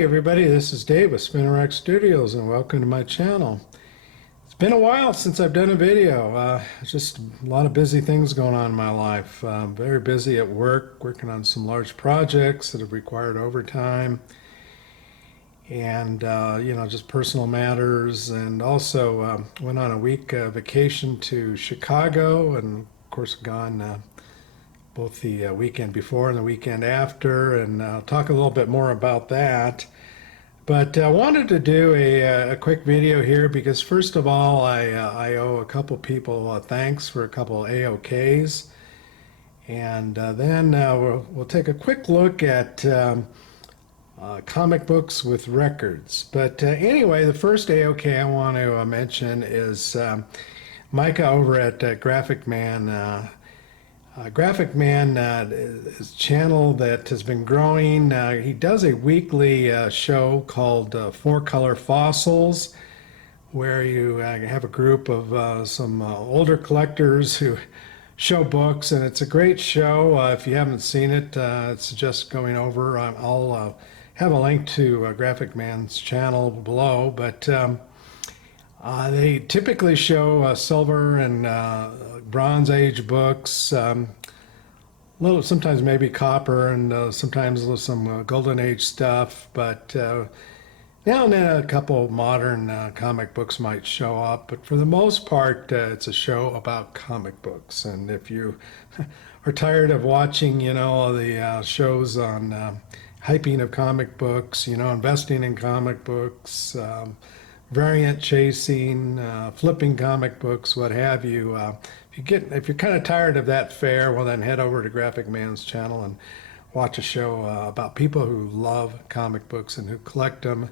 Hey everybody, this is Dave with Spinnerack Studios and welcome to my channel. It's been a while since I've done a video. Just a lot of busy things going on in my life. Very busy at work, working on some large projects that have required overtime and just personal matters, and also went on a week vacation to Chicago, and of course gone both the weekend before and the weekend after, and I'll talk a little bit more about that. But I wanted to do a quick video here because, first of all, I owe a couple people thanks for a couple AOKs, and then we'll take a quick look at comic books with records. But anyway, the first AOK I want to mention is Micah over at Graphic Man. Graphic Man is a channel that has been growing. He does a weekly show called Four Color Fossils, where you have a group of some older collectors who show books, and it's a great show. If you haven't seen it, it's just going over. I'll have a link to Graphic Man's channel below, but they typically show silver and Bronze Age books, little sometimes maybe copper, and sometimes some Golden Age stuff. But now and then a couple modern comic books might show up. But for the most part, it's a show about comic books. And if you are tired of watching, the shows on hyping of comic books, investing in comic books, variant chasing, flipping comic books, what have you. If you're kind of tired of that fare, well then head over to Graphic Man's channel and watch a show about people who love comic books and who collect them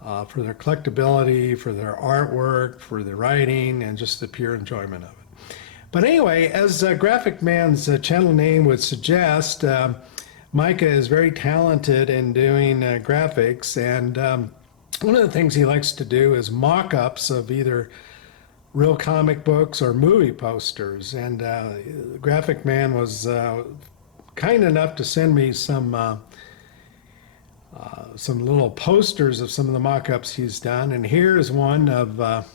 for their collectability, for their artwork, for the writing, and just the pure enjoyment of it. But anyway, as Graphic Man's channel name would suggest, Micah is very talented in doing graphics, and one of the things he likes to do is mock-ups of either real comic books or movie posters. And Graphic Man was kind enough to send me some little posters of some of the mock-ups he's done. And here's one of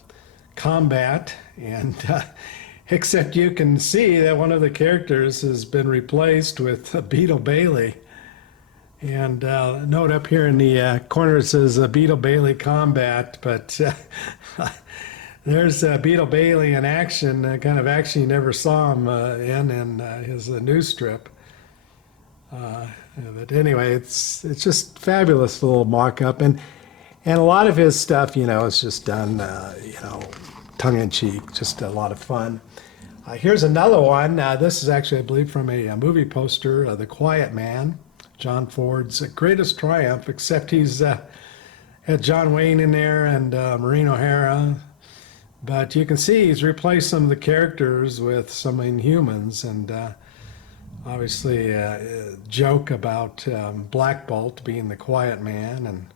Combat, and except you can see that one of the characters has been replaced with Beetle Bailey. And note up here in the corner it says Beetle Bailey Combat, but there's Beetle Bailey in action, kind of action you never saw him in his news strip. But anyway, it's just fabulous little mock-up, and a lot of his stuff, is just done, tongue-in-cheek, just a lot of fun. Here's another one. This is actually, I believe, from a movie poster, The Quiet Man. John Ford's greatest triumph, except he's had John Wayne in there and Maureen O'Hara. But you can see he's replaced some of the characters with some Inhumans, and obviously a joke about Black Bolt being the Quiet Man, and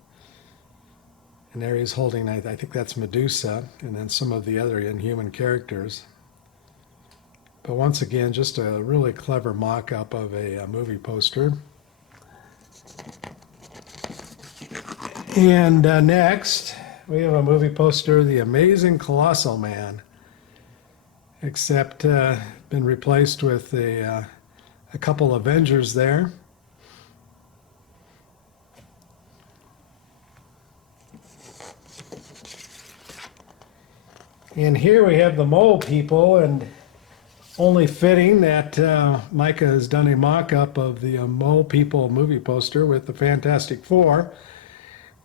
there he's holding, I think that's Medusa, and then some of the other Inhuman characters. But once again, just a really clever mock-up of a movie poster. And next, we have a movie poster, The Amazing Colossal Man, except been replaced with a couple Avengers there. And here we have the Mole People, and only fitting that Micah has done a mock-up of the Mole People movie poster with the Fantastic Four,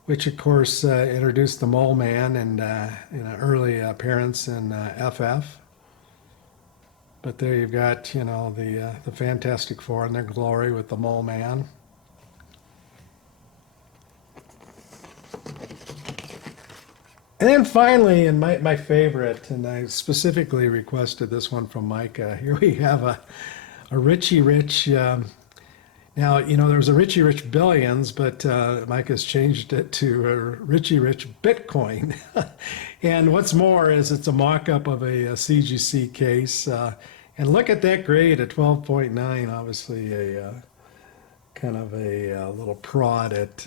which of course introduced the Mole Man and in an early appearance in FF. But there you've got, the Fantastic Four in their glory with the Mole Man. And then finally, and my favorite, and I specifically requested this one from Micah, here we have a Richie Rich. Now, there was a Richie Rich Billions, but Micah's changed it to Richie Rich Bitcoin. And what's more is it's a mock-up of a CGC case. And look at that grade at 12.9, obviously a kind of a little prod at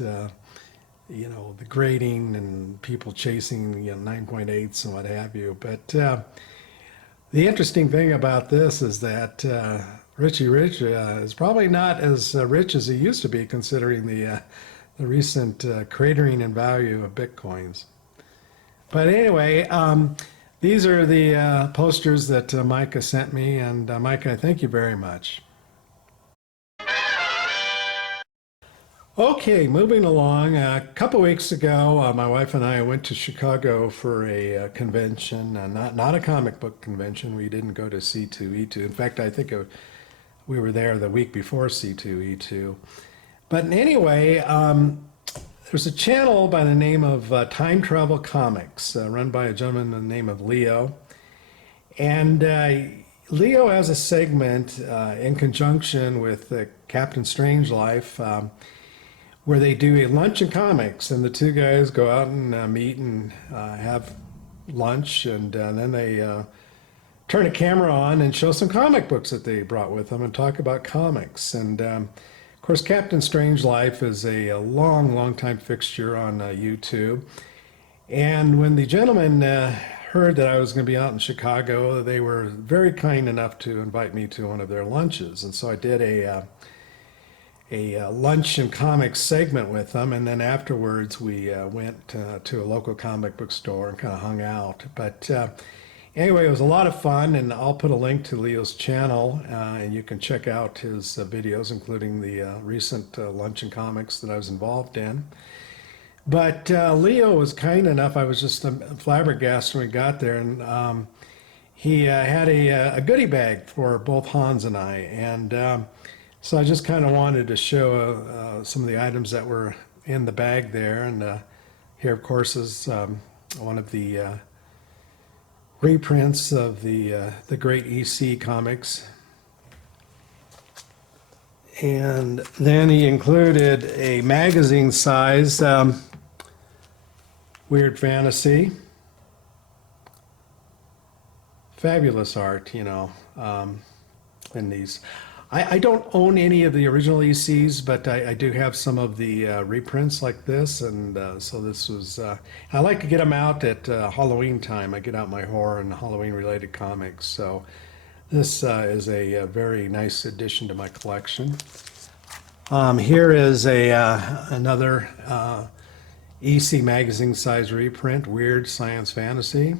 the grading and people chasing 9.8s and what have you. But the interesting thing about this is that Richie Rich is probably not as rich as he used to be, considering the recent cratering in value of Bitcoins. But anyway, these are the posters that Micah sent me, and Micah, thank you very much. Okay, moving along. A couple weeks ago, my wife and I went to Chicago for a convention, not a comic book convention. We didn't go to C2E2. In fact, I think we were there the week before C2E2. But anyway, there's a channel by the name of Time Travel Comics, run by a gentleman by the name of Leo. And Leo has a segment in conjunction with Captain Strangelife, where they do a lunch and comics, and the two guys go out and meet and have lunch, and then they turn a camera on and show some comic books that they brought with them and talk about comics. And of course, Captain Strangelife is a long time fixture on YouTube. And when the gentlemen heard that I was going to be out in Chicago, they were very kind enough to invite me to one of their lunches. And so I did a lunch and comics segment with them, and then afterwards we went to a local comic book store and kind of hung out. But anyway, it was a lot of fun, and I'll put a link to Leo's channel, and you can check out his videos, including the recent lunch and comics that I was involved in. But Leo was kind enough. I was just flabbergasted when we got there, and he had a goodie bag for both Hans and I, and so I just kind of wanted to show some of the items that were in the bag there. And here, of course, is one of the reprints of the great EC comics. And then he included a magazine-size Weird Fantasy. Fabulous art, in these. I don't own any of the original ECs, but I do have some of the reprints like this, and so this was, I like to get them out at Halloween time. I get out my horror and Halloween related comics, so this is a very nice addition to my collection. Here is another EC magazine size reprint, Weird Science Fantasy.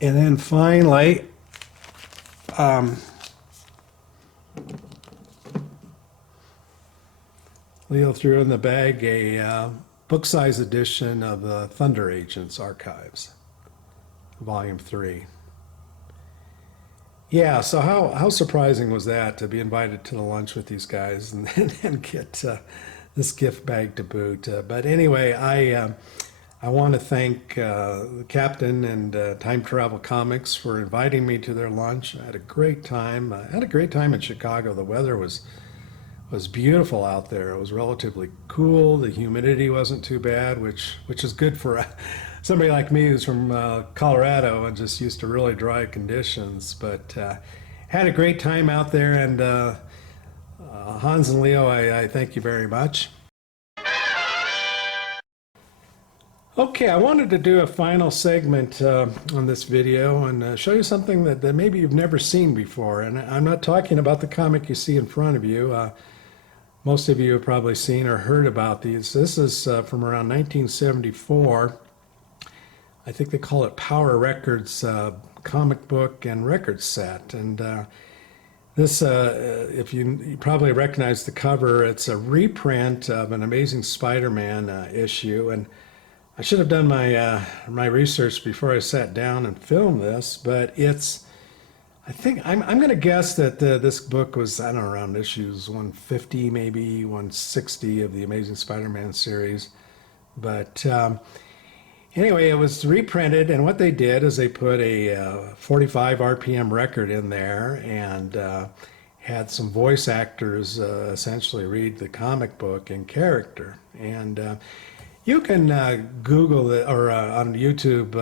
And then finally, Leo threw in the bag a book-size edition of the Thunder Agents Archives, Volume 3. Yeah, so how surprising was that to be invited to the lunch with these guys and then get this gift bag to boot. But anyway, I want to thank the captain and Time Travel Comics for inviting me to their lunch. I had a great time. I had a great time in Chicago. The weather was beautiful out there. It was relatively cool. The humidity wasn't too bad, which is good for somebody like me who's from Colorado and just used to really dry conditions. But had a great time out there, and Hans and Leo, I thank you very much. Okay, I wanted to do a final segment on this video and show you something that maybe you've never seen before. And I'm not talking about the comic you see in front of you. Most of you have probably seen or heard about these. This is from around 1974. I think they call it Power Records comic book and record set. And this, if you probably recognize the cover, it's a reprint of an Amazing Spider-Man issue. And I should have done my research before I sat down and filmed this, but I think I'm going to guess that this book was, I don't know, around issues 150, maybe 160 of the Amazing Spider-Man series. But anyway, it was reprinted, and what they did is they put a 45 RPM record in there and had some voice actors essentially read the comic book in character. And you can Google it or on YouTube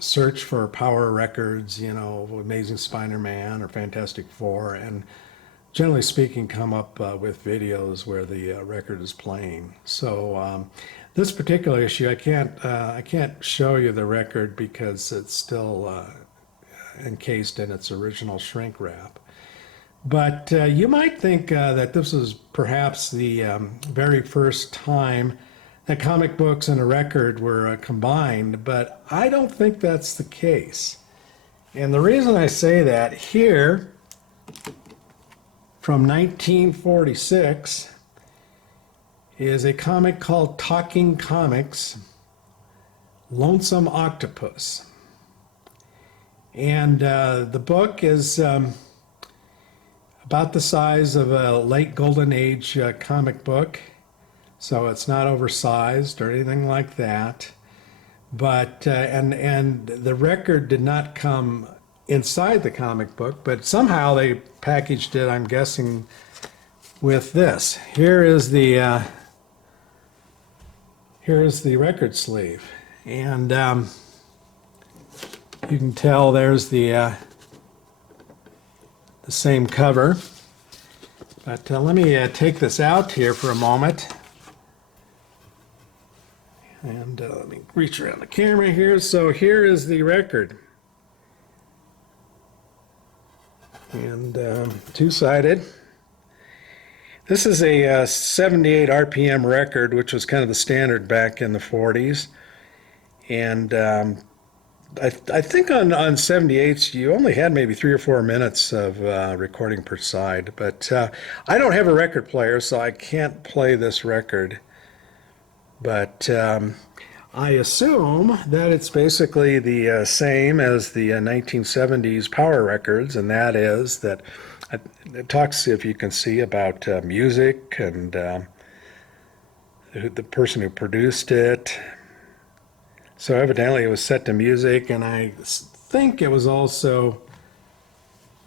search for Power Records, Amazing Spider-Man or Fantastic Four, and generally speaking, come up with videos where the record is playing. So this particular issue, I can't show you the record because it's still encased in its original shrink wrap. But you might think that this was perhaps the very first time that comic books and a record were combined, but I don't think that's the case. And the reason I say that, here from 1946 is a comic called Talking Comics, Lonesome Octopus. And the book is about the size of a late Golden Age comic book, so it's not oversized or anything like that. But and the record did not come inside the comic book, but somehow they packaged it, I'm guessing, with this. Here is the record sleeve, and you can tell there's the same cover. But let me take this out here for a moment. And let me reach around the camera here. So here is the record. And two-sided. This is a 78 RPM record, which was kind of the standard back in the 40s. And I think on 78s you only had maybe 3 or 4 minutes of recording per side. But I don't have a record player, so I can't play this record. But I assume that it's basically the same as the 1970s power records, and that is that it talks, if you can see, about music and the person who produced it. So evidently it was set to music, and I think it was also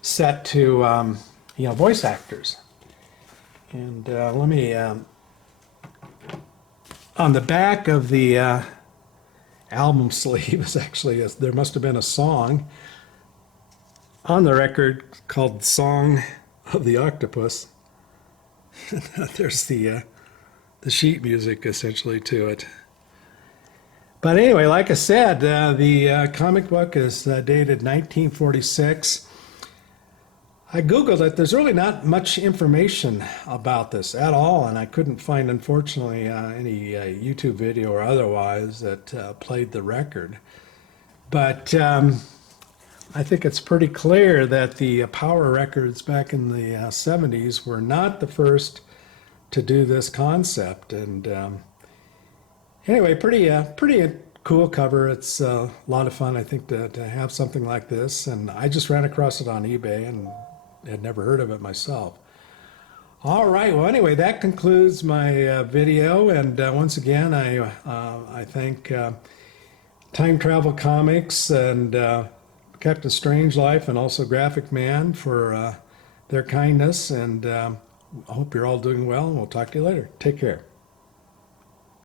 set to voice actors. And let me on the back of the album sleeve is actually there must have been a song on the record called "Song of the Octopus." There's the sheet music essentially to it. But anyway, like I said, the comic book is dated 1946. I Googled it. There's really not much information about this at all, and I couldn't find, unfortunately, any YouTube video or otherwise that played the record. But I think it's pretty clear that the power records back in the 70s were not the first to do this concept. And anyway, pretty cool cover. It's a lot of fun, I think, to have something like this. And I just ran across it on eBay and had never heard of it myself. All right, well, anyway, that concludes my video, and once again, I thank Time Travel Comics and Captain Strangeliffe and also Graphic Man for their kindness, and I hope you're all doing well, and we'll talk to you later. Take care.